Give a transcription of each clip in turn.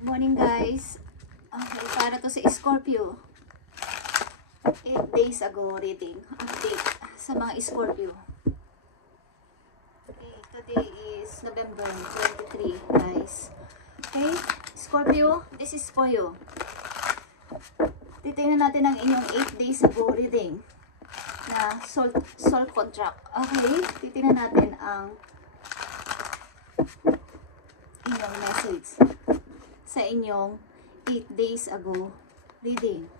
Good morning guys. Okay, para to sa Scorpio. 8 days ago reading. Update sa mga Scorpio. Okay, today is November 23 guys. Okay, Scorpio, this is for you. Titingnan natin ang inyong 8 days ago reading na soul contract. Okay, titingnan natin ang inyong message sa inyong 8 days ago reading.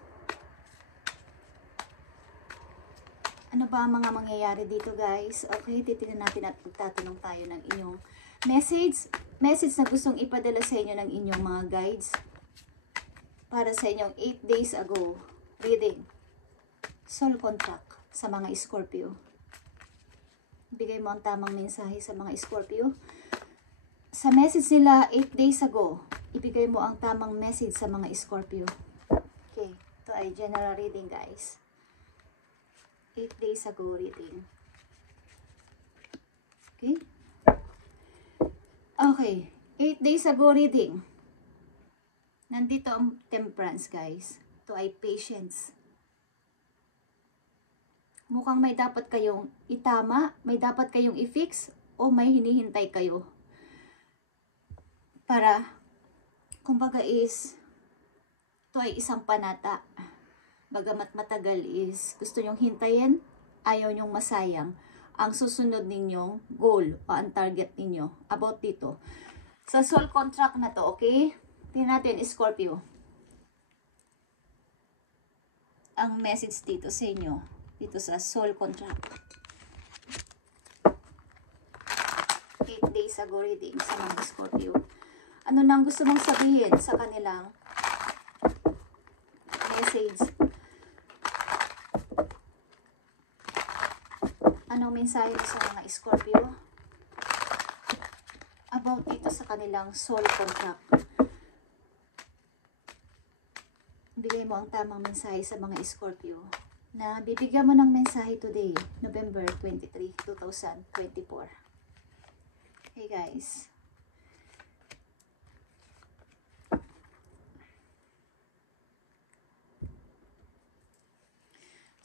Ano ba ang mga mangyayari dito guys? Okay, titingnan natin at magtatanong tayo ng inyong message na gustong ipadala sa inyo ng inyong mga guides para sa inyong 8 days ago reading. Soul contract sa mga Scorpio. Bigay mo ang tamang mensahe sa mga Scorpio. Sa message nila 8 days ago, ibigay mo ang tamang message sa mga Scorpio. Okay, ito ay general reading guys. 8 days ago reading. Okay? Okay, 8 days ago reading. Nandito ang temperance guys. Ito ay patience. Mukhang may dapat kayong itama, may dapat kayong i-fix, o may hinihintay kayo. Para, kumbaga is, ito ay isang panata. Bagamat matagal is, gusto nyong hintayin, ayaw nyong masayang ang susunod ninyong goal o ang target ninyo about dito. Sa soul contract na to, okay? Tingnan natin, Scorpio. Ang message dito sa inyo, dito sa soul contract. 8 days ago reading sa mga Scorpio. Ano nang gusto mong sabihin sa kanilang message? Anong mensahe sa mga Scorpio about dito sa kanilang soul contract? Bigay mo ang tamang mensahe sa mga Scorpio na bibigyan mo ng mensahe today, November 23, 2024. Hey guys.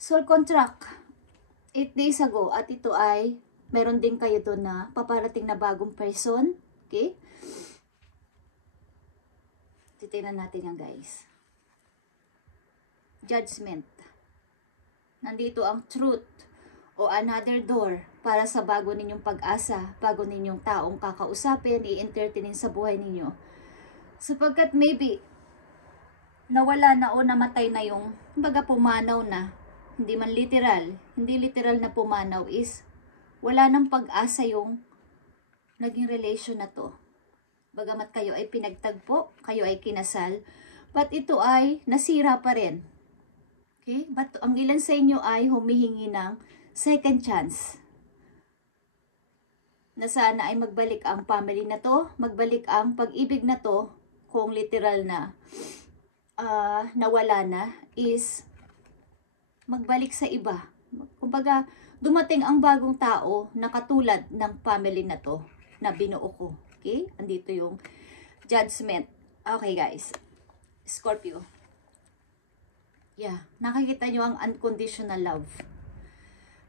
Soul contract, 8 days ago, at ito ay, meron din kayo doon na paparating na bagong person, okay? Titignan natin yan guys. Judgment. Nandito ang truth o another door para sa bago ninyong pag-asa, bago ninyong taong kakausapin, i-entertainin sa buhay ninyo. Sapagkat maybe, nawala na o namatay na yung, baga pumanaw na, hindi man literal, hindi literal na pumanaw is, wala nang pag-asa yung naging relation na to. Bagamat kayo ay pinagtagpo, kayo ay kinasal, but ito ay nasira pa rin. Okay? But ang ilan sa inyo ay humihingi ng second chance. Na sana ay magbalik ang family na to, magbalik ang pag-ibig na to, kung literal na nawala na, is magbalik sa iba. Kumbaga, dumating ang bagong tao na katulad ng family na to na binuo ko. Okay? Andito yung judgment. Okay guys. Scorpio. Yeah. Nakikita nyo ang unconditional love.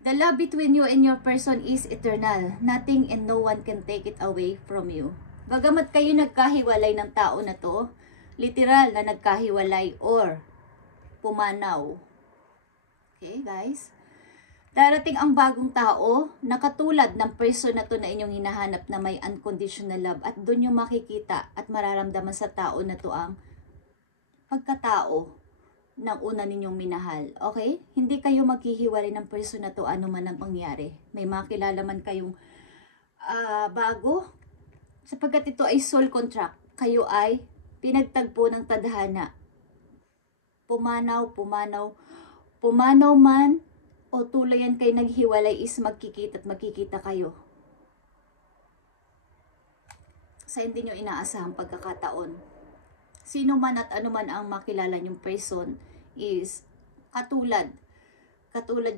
The love between you and your person is eternal. Nothing and no one can take it away from you. Bagamat kayo nagkahiwalay ng tao na to, literal na nagkahiwalay or pumanaw. Okay, guys? Darating ang bagong tao na katulad ng person na to na inyong hinahanap na may unconditional love, at doon yung makikita at mararamdaman sa tao na to ang pagkatao ng una ninyong minahal. Okay? Hindi kayo maghihiwalay ng person na to ano man ang mangyari. May makilala man kayong bago, sapagkat ito ay soul contract. Kayo ay pinagtagpo ng tadhana. Pumanaw man o tulayan kayo naghiwalay is magkikita at magkikita kayo sa hindi nyo inaasahang pagkakataon. Sino man at ano man ang makilala nyong person is katulad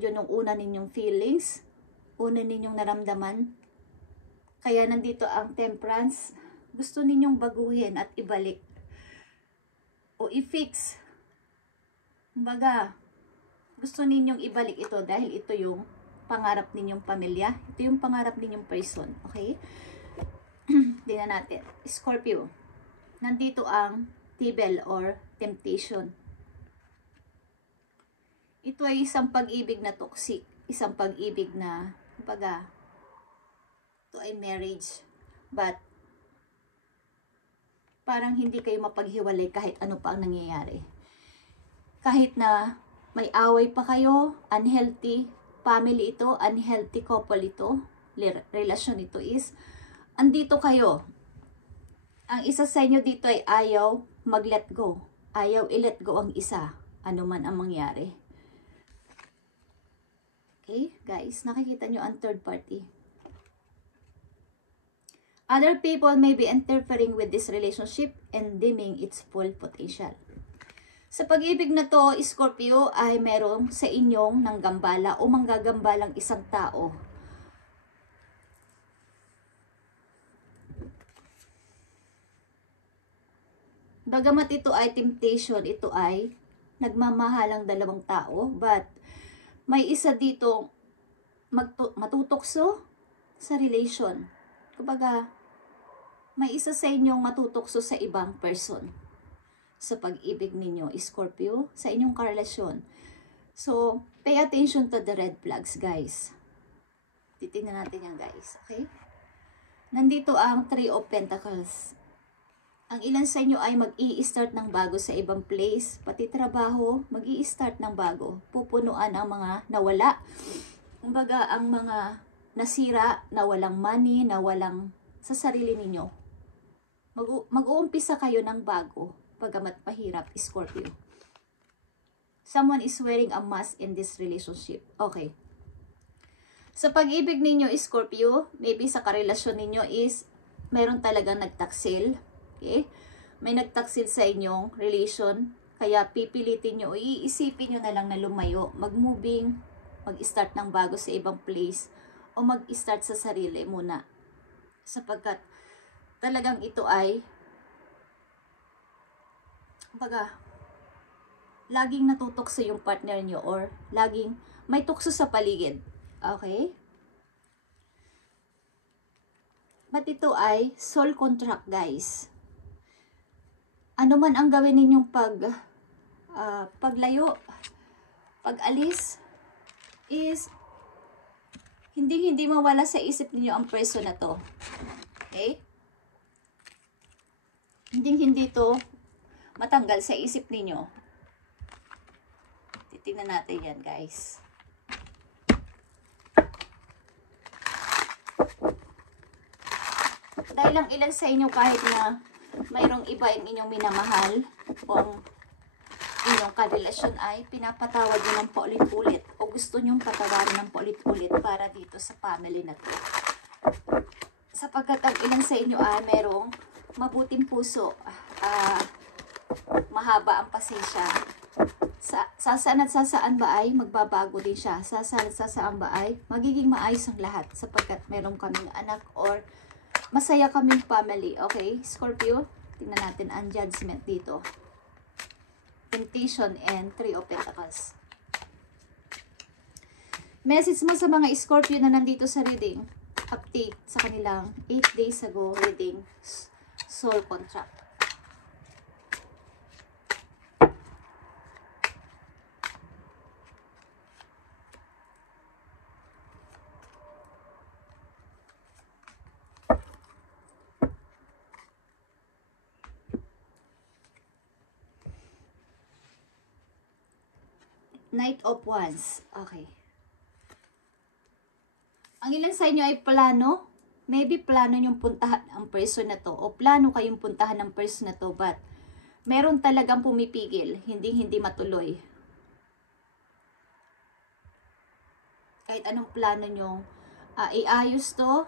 yun ng una ninyong feelings, una ninyong naramdaman. Kaya nandito ang temperance, gusto ninyong baguhin at ibalik o i-fix. Kumbaga, gusto ninyong ibalik ito dahil ito yung pangarap ninyong pamilya. Ito yung pangarap ninyong person. Okay? Tingnan natin. Scorpio. Nandito ang tibel or temptation. Ito ay isang pag-ibig na toxic. Isang pag-ibig na, kumbaga, ito ay marriage. But, parang hindi kayo mapaghiwalay kahit ano pa ang nangyayari. Kahit na may away pa kayo, unhealthy family ito, unhealthy couple ito, relasyon ito is, andito kayo. Ang isa sa inyo dito ay ayaw mag-let go. Ayaw i-let go ang isa, ano man ang mangyari. Okay, guys, nakikita nyo ang third party. Other people may be interfering with this relationship and dimming its full potential. Sa pag-ibig na to, Scorpio, ay merong sa inyong nanggambala o manggagambalang isang tao. Bagamat ito ay temptation, ito ay nagmamahalang dalawang tao, but may isa dito matutokso sa relation. Kumbaga, may isa sa inyong matutokso sa ibang person. Sa pag-ibig ninyo, Scorpio, sa inyong karelasyon. So, pay attention to the red flags, guys. Titingnan natin yan, guys. Okay? Nandito ang Three of Pentacles. Ang ilan sa inyo ay mag-i-start ng bago sa ibang place, pati trabaho, mag-i-start ng bago. Pupunuan ang mga nawala. Kumbaga, ang mga nasira, na walang money, na walang sa sarili ninyo. Mag-uumpisa kayo ng bago, pagamat pahirap, Scorpio. Someone is wearing a mask in this relationship. Okay. Sa pag-ibig ninyo, Scorpio, maybe sa karelasyon ninyo is, meron talagang nagtaksil. Okay? May nagtaksil sa inyong relation, kaya pipilitin nyo o iisipin nyo na lang na lumayo, mag-moving, mag-start ng bago sa ibang place, o mag-start sa sarili muna. Sapagkat talagang ito ay, kumbaga, laging natutokso yung partner nyo or laging may tukso sa paligid. Okay? But ito ay soul contract, guys. Ano man ang gawin ninyong paglayo, pag-alis, is hindi mawala sa isip niyo ang person na to. Okay? Hindi to matanggal sa isip niyo. Titingnan natin yan, guys. Dahil lang ilan sa inyo kahit na mayroong iba yung inyong minamahal o ang inyong karelasyon ay pinapatawad nyo ng paulit-ulit o gusto nyong patawarin ng paulit-ulit para dito sa family na to. Sapagkat ang ilan sa inyo ay merong mabuting puso, mahaba ang pasensya. Sasaan at sasaan ba ay magbabago din siya? Sasaan at sasaan ba ay magiging maayos ang lahat sapagkat merong kaming anak or masaya kaming family. Okay, Scorpio, tingnan natin ang judgment dito. Temptation and Three of Pentacles. Message mo sa mga Scorpio na nandito sa reading. Update sa kanilang 8 days ago reading soul contract. Knight of Wands. Okay. Ang ilan sa inyo ay plano. Maybe plano nyong puntahan ang person na to. O plano kayong puntahan ng person na to. But, meron talagang pumipigil. Hindi matuloy. Kahit anong plano nyong iayos to.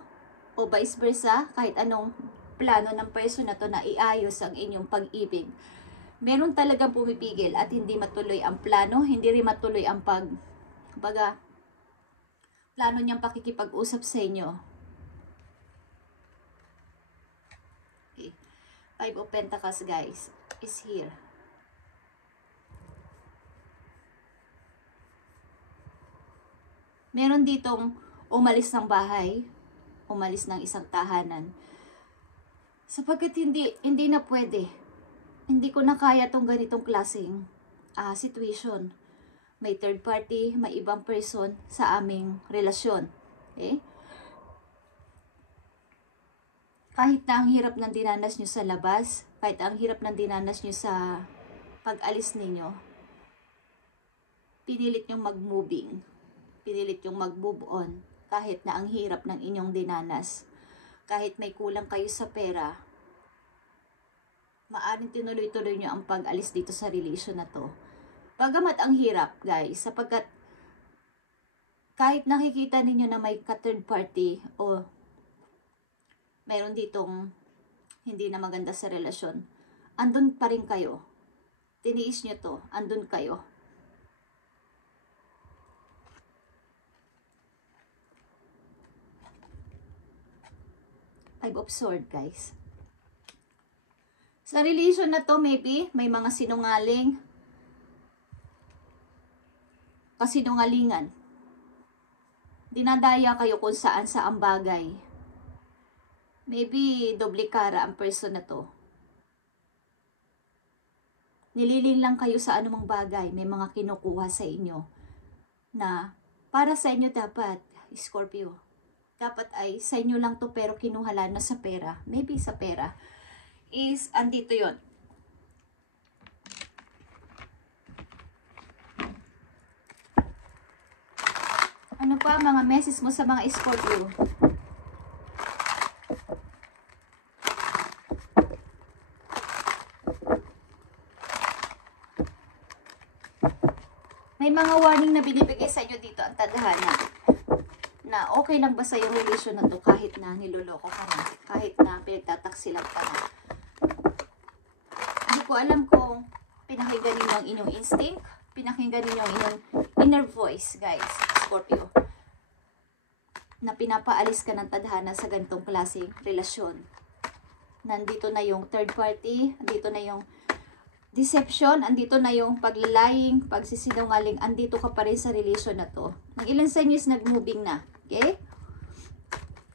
O vice versa. Kahit anong plano ng person na to na iayos ang inyong pag-ibig. Meron talagang pumipigil at hindi matuloy ang plano, hindi rin matuloy ang plano niyang pakikipag-usap sa inyo. Okay. Five of Pentacles, guys, is here. Meron ditong umalis ng bahay, umalis ng isang tahanan. Sapagkat hindi na pwede. Hindi ko na kaya tong ganitong klaseng situation. May third party, may ibang person sa aming relasyon. Okay? Kahit na ang hirap ng dinanas nyo sa labas, kahit ang hirap ng dinanas nyo sa pag-alis ninyo, pinilit nyong mag-moving, pinilit nyong mag-move on, kahit na ang hirap ng inyong dinanas, kahit may kulang kayo sa pera, maaring tinuloy-tuloy nyo ang pag-alis dito sa relation na to. Bagamat ang hirap, guys, sapagkat kahit nakikita ninyo na may ka-third party o mayroon ditong hindi na maganda sa relasyon, andun pa rin kayo. Tiniis nyo to, andun kayo. Five of Swords, guys. Sa relation na to, maybe may mga sinungaling, kasinungalingan. Dinadaya kayo kung saan sa ang bagay. Maybe doble kara ang person na to. Nililing lang kayo sa anumang bagay. May mga kinukuha sa inyo na para sa inyo dapat, Scorpio. Dapat ay sa inyo lang to pero kinuhala na sa pera. Maybe sa pera. Is andito yon. Ano pa mga message mo sa mga Scorpio? May mga warning na binibigay sa inyo dito ang tadhana. Na okay lang ba sa yung relation na to kahit na niloloko ka na, kahit na pinagtataksilan ka na. Hindi ko alam kung pinakinggan ninyo ang inyong instinct, pinakinggan ninyo ang inyong inner voice, guys, Scorpio. Na pinapaalis ka ng tadhana sa ganitong klaseng relasyon. Nandito na yung third party, andito na yung deception, andito na yung paglalaying, pagsisinungaling, andito ka pa rin sa relation na to. Ang ilan sa inyo is nag-moving na, okay?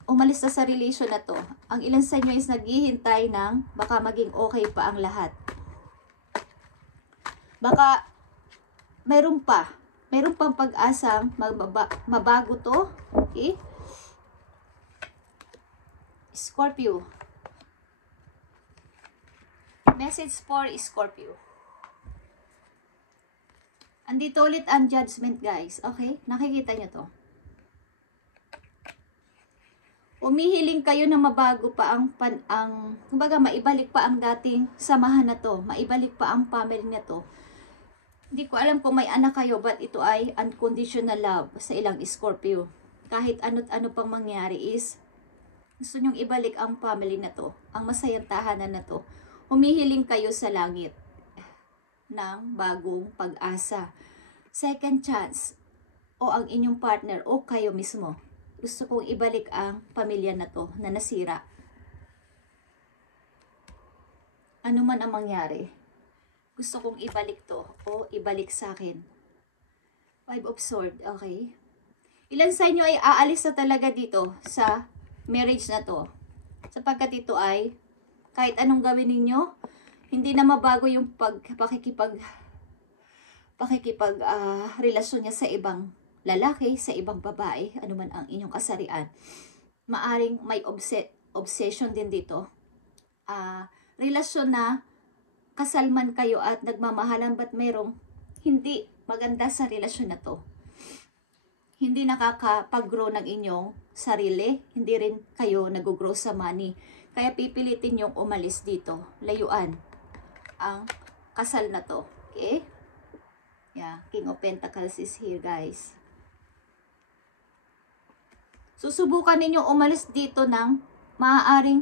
Umalis na sa relation na to. Ang ilan sa inyo is naghihintay ng baka maging okay pa ang lahat. Baka mayroon pang pag-asang mabago to, okay? Scorpio. Message for Scorpio. Andito ulit ang judgment, guys. Okay? Nakikita nyo to. Umihiling kayo na mabago pa kumbaga maibalik pa ang dating samahan na to. Maibalik pa ang family na to. Hindi ko alam kung may anak kayo, but ito ay unconditional love sa ilang Scorpio. Kahit ano't ano pang mangyari is, gusto nyong ibalik ang family na to. Ang masayang tahanan na to. Humihiling kayo sa langit ng bagong pag-asa. Second chance o ang inyong partner o kayo mismo. Gusto kong ibalik ang pamilya na to na nasira. Ano man ang mangyari, gusto kong ibalik to o ibalik sa akin. Five of Swords, okay? Ilan sa inyo ay aalis na talaga dito sa marriage na to? Sapagkat ito ay kahit anong gawin ninyo, hindi na mabago yung relasyon niya sa ibang lalaki, sa ibang babae, anuman ang inyong kasarian. Maaring may obsession din dito. Relasyon na kasal man kayo at nagmamahalan, ba't merong hindi maganda sa relasyon na to. Hindi nakakapag-grow ng inyong sarili, hindi rin kayo nag-grow sa money. Kaya pipilitin yung umalis dito, layuan ang kasal na to. Okay? Yeah, King of Pentacles is here, guys. Susubukan ninyo umalis dito ng maaaring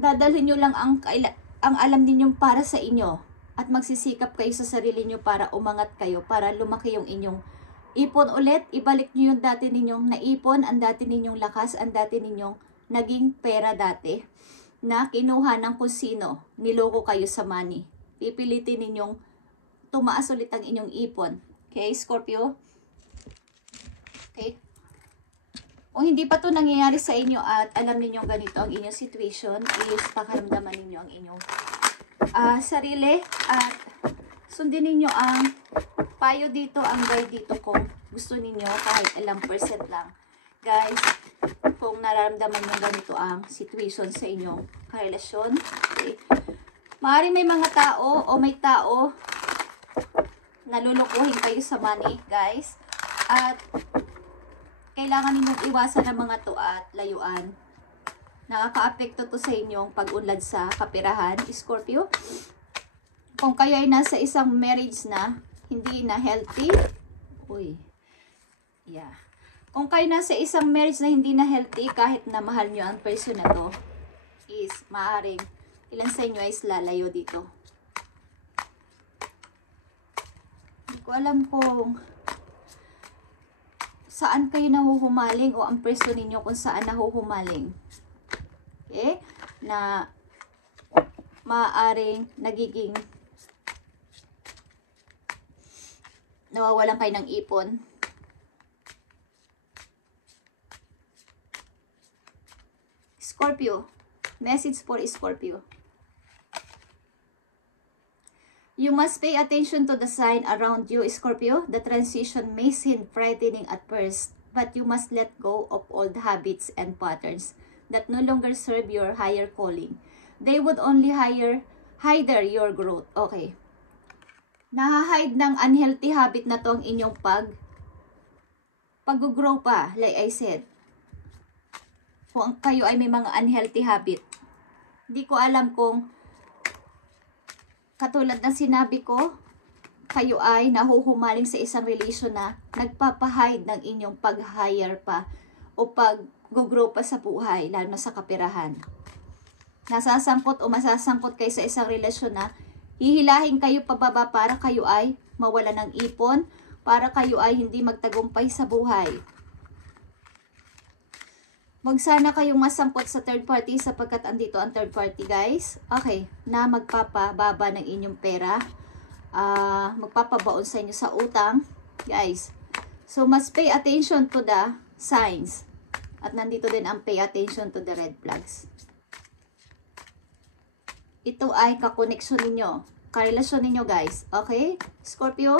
dadalhin nyo lang ang alam ninyong para sa inyo. At magsisikap kayo sa sarili nyo para umangat kayo, para lumaki yung inyong ipon ulit. Ibalik nyo yung dati ninyong naipon, ang dati ninyong lakas, ang dati ninyong naging pera dati na kinuha ng kusino, niloko kayo sa money. Pipilitin ninyong tumaas ulit ang inyong ipon. Okay, Scorpio? Okay? Kung hindi pa to nangyayari sa inyo at alam niyo ganito ang inyong situation, is pakaramdaman ninyo ang inyong sarili at sundin ninyo ang payo dito, ang guide dito kung gusto ninyo kahit ilang percent lang. Guys, kung nararamdaman nyo ganito ang situation sa inyong karelasyon, okay, maaaring may mga tao o may tao nalulukuhin kayo sa money, guys, at kailangan ninyong iwasan ang mga to at layuan. Nakaka-apekto to sa inyong pag-unlad sa kapirahan, Scorpio. Kung kayo ay nasa isang marriage na hindi na healthy, kung kayo nasa isang marriage na hindi na healthy, kahit na mahal nyo ang person na to, is maaaring ilan sa inyo ay lalayo dito. Hindi ko alam kung saan kayo nahuhumaling o ang person ninyo kung saan nahuhumaling. Okay? Na maaaring nagiging nawawalan kayo ng ipon. Scorpio. Message for Scorpio. You must pay attention to the sign around you, Scorpio. The transition may seem frightening at first, but you must let go of old habits and patterns that no longer serve your higher calling. They would only hinder your growth. Okay. Nahahide ng unhealthy habit na to ang inyong pag-grow pa, like I said. Kung kayo ay may mga unhealthy habit. Hindi ko alam kung katulad ng sinabi ko, kayo ay nahuhumaling sa isang relasyon na nagpapahide ng inyong pag-hire pa o pag-grow pa sa buhay, lalo na sa kapirahan. Nasasangkot o masasangkot kayo sa isang relasyon na hihilahin kayo pababa para kayo ay mawala ng ipon, para kayo ay hindi magtagumpay sa buhay. Wag sana kayong masangkot sa third party sapagkat andito ang third party, guys. Okay, na magpapababa ng inyong pera. Magpapabaon sa inyo sa utang, guys. So, must pay attention to the signs. At nandito din ang pay attention to the red flags. Ito ay kakoneksyon ninyo. Karelasyon ninyo, guys. Okay? Scorpio,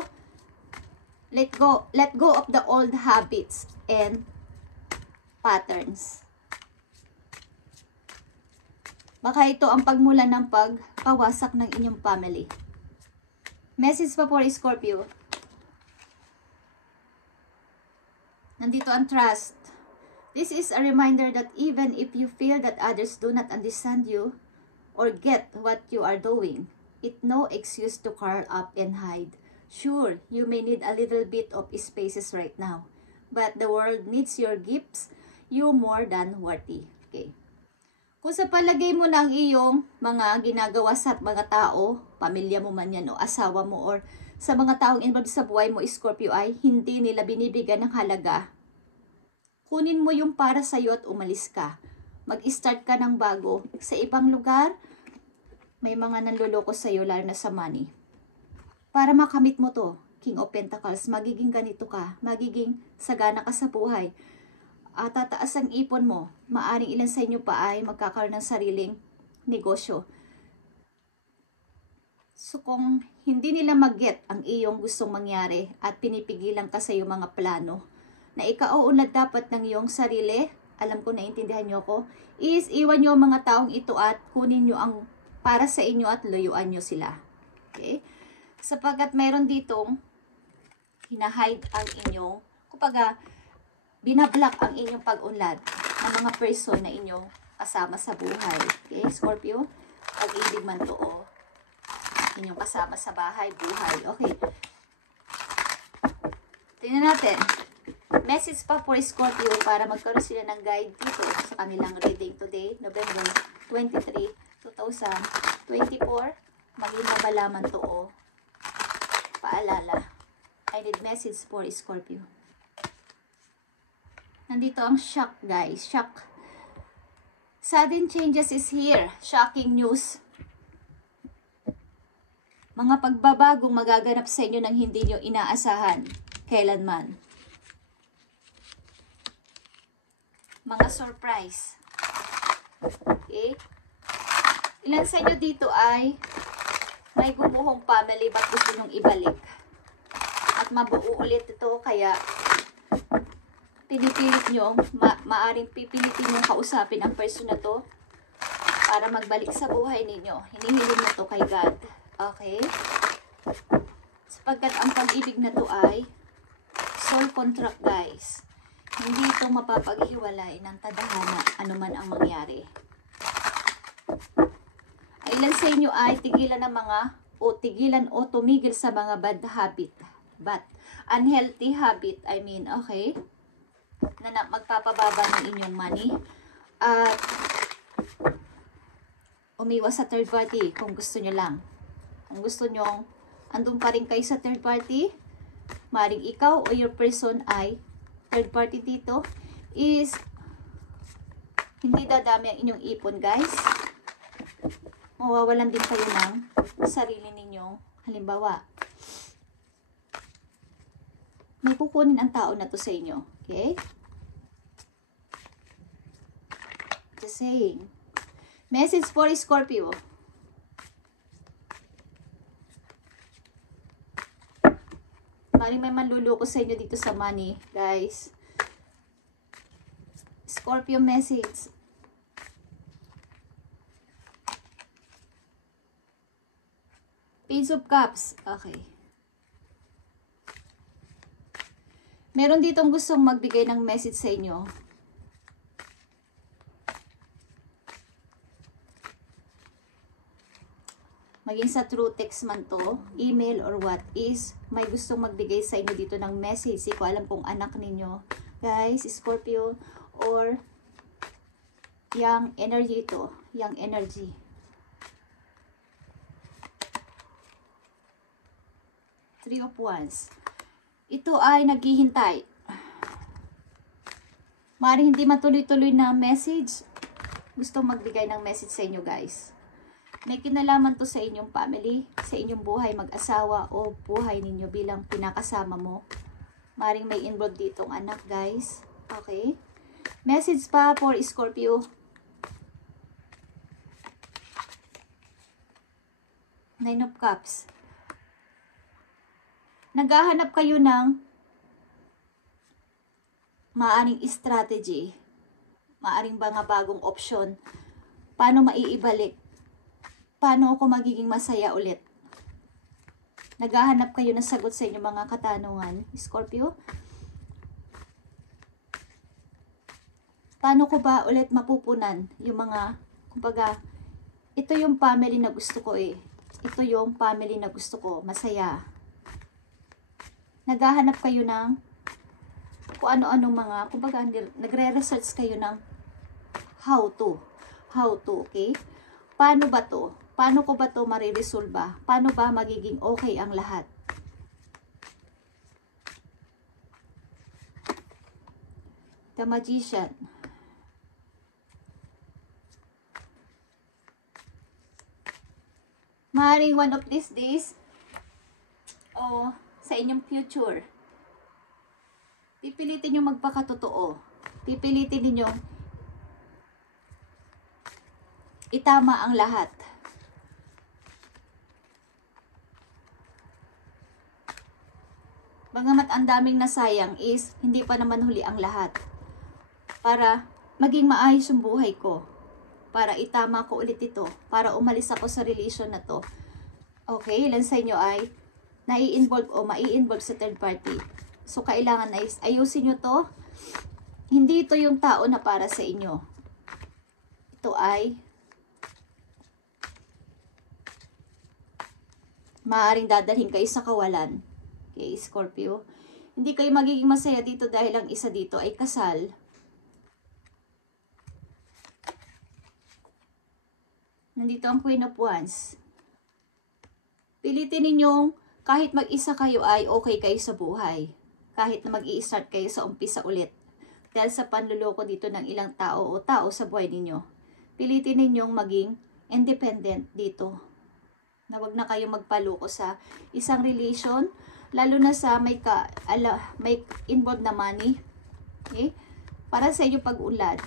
let go of the old habits and patterns. Baka ito ang pagmulan ng pagkawasak ng inyong family. Message pa for Scorpio. Nandito ang trust. This is a reminder that even if you feel that others do not understand you or get what you are doing, it's no excuse to curl up and hide. Sure, you may need a little bit of spaces right now, but the world needs your gifts. You more than worthy. Okay. Kung sa palagay mo na ang iyong mga ginagawa sa mga tao, pamilya mo man yan o asawa mo or sa mga taong involved sa buhay mo, Scorpio, ay hindi nila binibigyan ng halaga, kunin mo yung para sa'yo at umalis ka. Mag-start ka ng bago. Sa ibang lugar, may mga nanluloko sa'yo, lalo na sa money. Para makamit mo to, King of Pentacles, magiging ganito ka, magiging sagana ka sa buhay. At tataas ang ipon mo, maaring ilan sa inyo pa ay magkakaroon ng sariling negosyo. So kung hindi nila mag-get ang iyong gustong mangyari at pinipigilan ka sa iyong mga plano, na ikauunlad dapat ng iyong sarili, alam ko naintindihan nyo ako, is iwan nyo ang mga taong ito at kunin nyo ang para sa inyo at layuan nyo sila. Okay? Sapagkat mayroon ditong hinahide ang inyong, kumbaga, binablock ang inyong pag-unlad ng mga person na inyong kasama sa buhay. Okay, Scorpio? Pag-ibig man to o inyong kasama sa bahay, buhay. Okay. Tingnan natin. Message pa for Scorpio para magkaroon sila ng guide dito sa kanilang reading today, November 23, 2024. Maging malaman to o paalala. I need message for Scorpio. Nandito ang shock, guys. Shock. Sudden changes is here. Shocking news. Mga pagbabagong magaganap sa inyo nang hindi nyo inaasahan kailanman. mga surprise. Okay? Ilan sa inyo dito ay may gumuhong family ba't gusto nyong ibalik? At mabuo ulit ito, kaya pinipilit nyo, maaring pipilitin nyo kausapin ang person na to para magbalik sa buhay ninyo. Hinihiling na to kay God. Okay? Sapagkat ang pag-ibig na to ay soul contract, guys. Hindi ito mapapaghiwalay ng tadhana anuman ang mangyari. Ay, ilan sa inyo ay tigilan o tumigil sa mga bad habit. But unhealthy habit, I mean, okay? Na magpapababa ng inyong money. At umiwas sa third party kung gusto nyo lang. Kung gusto nyo, andun pa rin kayo sa third party, maring ikaw o your person ay third party dito, is hindi dadami ang inyong ipon, guys. Mawawalan din kayo ng sarili ninyong, halimbawa, may kukunin ang tao na to sa inyo. Okay? Just saying. Message for Scorpio. Maring may manluloko sa inyo dito sa money, guys. Scorpio message. Page of Cups. Okay. Meron ditong gustong magbigay ng message sa inyo. Maging sa true text man to, email or what, is may gustong magbigay sa inyo dito ng message. Hindi ko alam kung anak ninyo, guys, Scorpio, or young energy ito. Young energy. Three of Wands. Ito ay naghihintay. Maaaring hindi matuloy-tuloy na message. Gustong magbigay ng message sa inyo, guys. May kinalaman to sa inyong family, sa inyong buhay mag-asawa o buhay ninyo bilang pinakasama mo. Maaaring may involved ditong anak, guys. Okay? Message pa for Scorpio. Nine of Cups. Naghahanap kayo ng maaring strategy, maaring mga bagong option, paano maiibalik, paano ako magiging masaya ulit. Naghahanap kayo ng sagot sa inyong mga katanungan, Scorpio. Paano ko ba ulit mapupunan yung mga, kumbaga, ito yung family na gusto ko eh. Ito yung family na gusto ko, masaya. Naghahanap kayo ng kung ano-ano mga, kumbaga, nagre-research kayo ng how to, okay? Paano ba to? Paano ko ba to mariresolba? Paano ba magiging okay ang lahat? The Magician. Maaaring one of these days, sa inyong future, pipilitin nyo magpakatotoo. Pipilitin ninyo itama ang lahat. Bagamat ang daming nasayang is, hindi pa naman huli ang lahat. Para maging maayos yung buhay ko. Para itama ko ulit ito. Para umalis ako sa relation na to. Okay, ilan sa inyo ay nai-involve o mai-involve sa third party. So, kailangan na ayusin nyo to. Hindi ito yung tao na para sa inyo. Ito ay maaaring dadalhin kayo sa kawalan. Okay, Scorpio. Hindi kayo magiging masaya dito dahil ang isa dito ay kasal. Nandito ang Queen of Wands. Pilitin ninyong kahit mag-isa kayo ay okay kayo sa buhay. Kahit na mag-i-start kayo sa umpisa ulit. Dahil sa panluloko dito ng ilang tao o tao sa buhay ninyo. Pilitin ninyong maging independent dito. Na wag na kayo magpaloko sa isang relation. Lalo na sa may involved na money. Okay? para sa inyong pag-unlad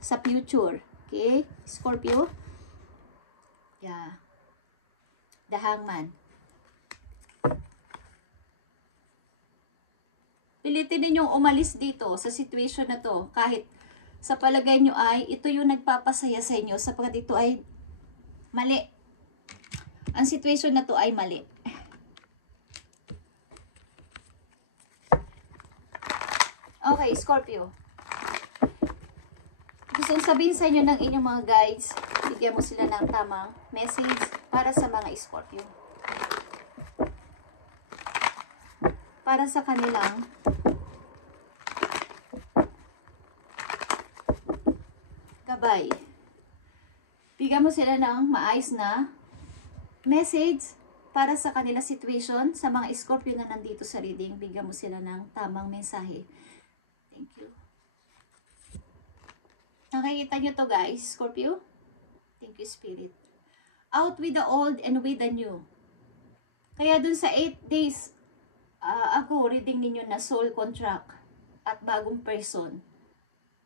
sa future. Okay? Scorpio. Yeah. The Hangman. Pilitin ninyong umalis dito sa situation na to kahit sa palagay nyo ay ito yung nagpapasaya sa inyo sapagkat ito ay mali. Ang situation na to ay mali. Okay, Scorpio. Gusto sabihin sa inyo ng inyong mga guides, bigyan mo sila ng tamang message para sa mga Scorpio. Para sa kanilang gabay. Bigyan mo sila ng maayos na message para sa kanila situation. Sa mga Scorpio na nandito sa reading, bigyan mo sila ng tamang mensahe. Thank you. Nakikita nyo to guys, Scorpio? Thank you, Spirit. Out with the old and with the new. Kaya dun sa 8 days, ako, reading ninyo na soul contract at bagong person.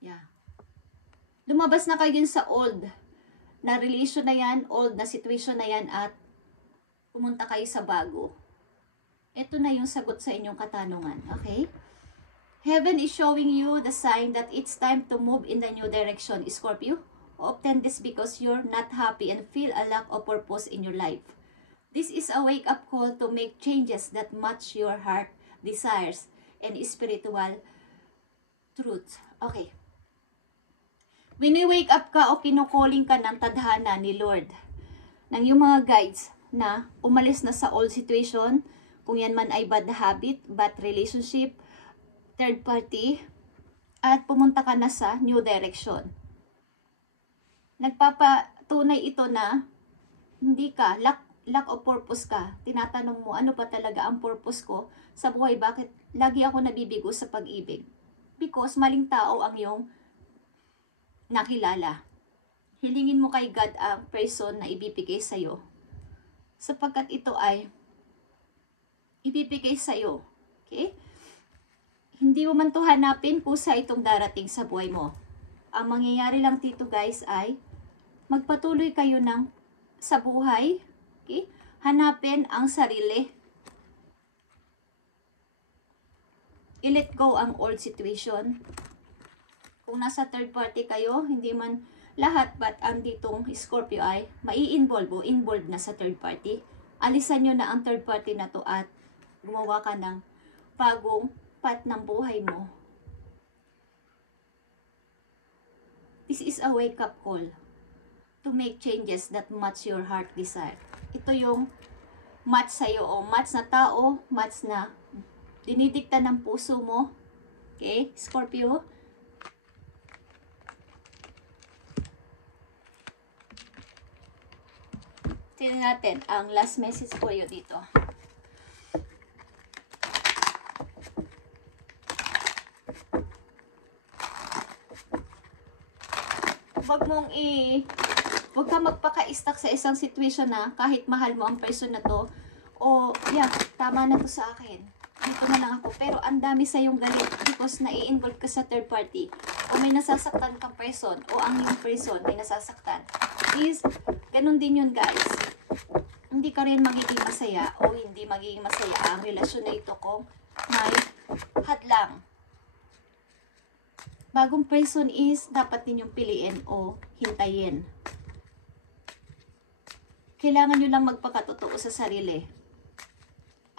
Yeah. Lumabas na kayo dun sa old na relation na yan, old na situation na yan at pumunta kayo sa bago. Ito na yung sagot sa inyong katanungan. Okay? Heaven is showing you the sign that it's time to move in the new direction, Scorpio. Often this because you're not happy and feel a lack of purpose in your life. This is a wake-up call to make changes that match your heart, desires, and spiritual truth. Okay. When you wake up ka o kinukuling ka ng tadhana ni Lord, ng yung mga guides na umalis na sa old situation, kung yan man ay bad habit, bad relationship, third party, at pumunta ka na sa new direction. Nagpapatunay ito na hindi ka, lack of purpose ka. Tinatanong mo, ano pa talaga ang purpose ko sa buhay? Bakit lagi ako nabibigo sa pag-ibig? Because maling tao ang iyong nakilala. Hilingin mo kay God ang person na ibibigay sa'yo. Sapagkat ito ay ibibigay sa'yo. Okay? Hindi mo man ito hanapin kusa itong darating sa buhay mo. Ang mangyayari lang dito guys ay magpatuloy kayo sa buhay. Okay? Hanapin ang sarili. I-let go ang old situation. Kung nasa third party kayo, hindi man lahat but ang ditong Scorpio ay mai-involve o involved na sa third party. Alisan nyo na ang third party na to at gumawa ka ng bagong path ng buhay mo. This is a wake-up call to make changes that match your heart desire. Ito yung match sa'yo o match na tao, match na dinidikta ng puso mo. Okay, Scorpio? Tingnan natin ang last message for you dito. Huwag ka magpaka-stuck sa isang situation na kahit mahal mo ang person na to, o yeah, tama na to sa akin, dito na lang ako, pero ang dami sa yung galit because nai-involve ka sa third party, o may nasasaktan kang person, o ang yung person may nasasaktan. Is, ganun din yun guys. Hindi ka rin magiging masaya o hindi magiging masaya ang relasyon na ito kung may hadlang. Bagong person is dapat ninyong piliin o hintayin. Kailangan nyo lang magpakatotoo sa sarili.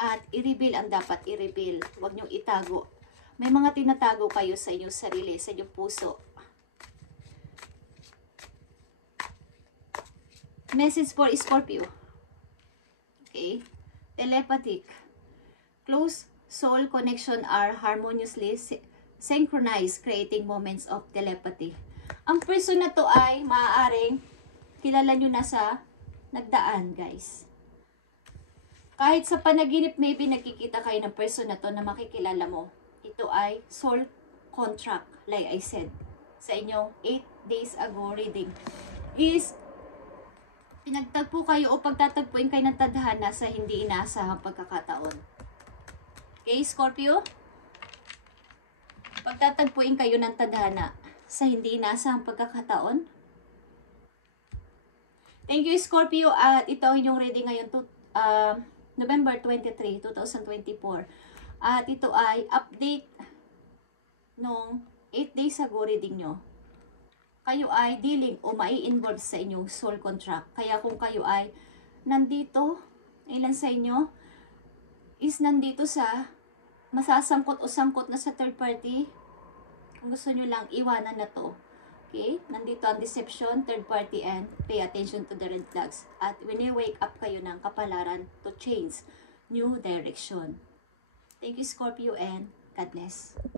At i-reveal ang dapat i-reveal. Huwag nyong itago. May mga tinatago kayo sa inyong sarili, sa inyong puso. Message for Scorpio. Okay. Telepathic. Close soul connection are harmoniously synchronized, creating moments of telepathy. Ang person na to ay maaaring kilala nyo na sa nagdaan, guys. Kahit sa panaginip, maybe nagkikita kayo ng person na to na makikilala mo. Ito ay soul contract, like I said, sa inyong 8 days ago reading. Is, pinagtagpo kayo o pagtatagpuin kayo ng tadhana sa hindi inaasahang pagkakataon. Okay, Scorpio? Pagtatagpuin kayo ng tadhana sa hindi inaasahang pagkakataon. Thank you, Scorpio. At ito ang inyong reading ngayon, November 23, 2024. At ito ay update nung 8 days ago reading nyo. Kayo ay dealing o mai-involve sa inyong soul contract. Kaya kung kayo ay nandito, ilan sa inyo is nandito sa masasangkot o sangkot na sa third party, kung gusto nyo lang iwanan na to. Okay? Nandito ang deception, third party, and pay attention to the red flags. At when you wake up kayo ng kapalaran to change new direction. Thank you, Scorpio, and God bless.